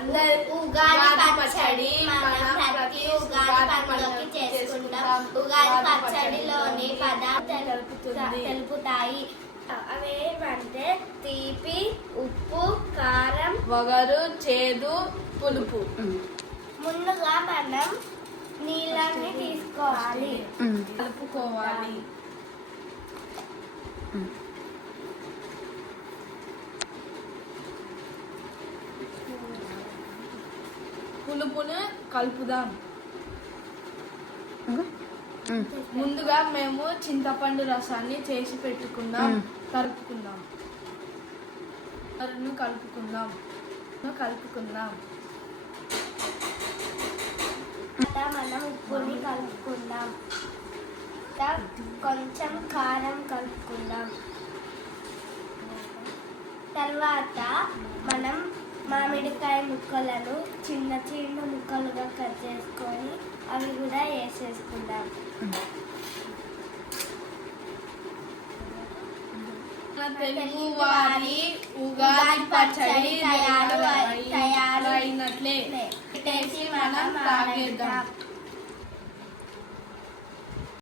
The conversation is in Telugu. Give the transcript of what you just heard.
ఉగాది పచ్చడి మనం ప్రతి ఉగాది పండుగకి చేసుకుంటాం. ఉగాది పచ్చడిలోని పదార్థాలు తెలుపుతాయి. అవేమంటే తీపి, ఉప్పు, కారం, వగరు, చేదు, పులుపు. ముందుగా మనం నీళ్ళని తీసుకోవాలి, కలుపుకోవాలి. పులుపును కలుపుదాం. ముందుగా మేము చింతపండు రసాన్ని చేసి పెట్టుకుందాం. కలుపుకుందాం. మనం ఉప్పుని కలుపుకుందాం. కొంచెం కారం కలుపుకుందాం. తర్వాత మనం మామిడికాయ ముక్కలను చిన్న చిన్న ముక్కలుగా కట్ చేసుకొని అవి కూడా వేసేసుకుందాం. తెలుగు వారి ఉగాది పచ్చడి తయారు అయినట్లే. మనం తాగేద్దాం.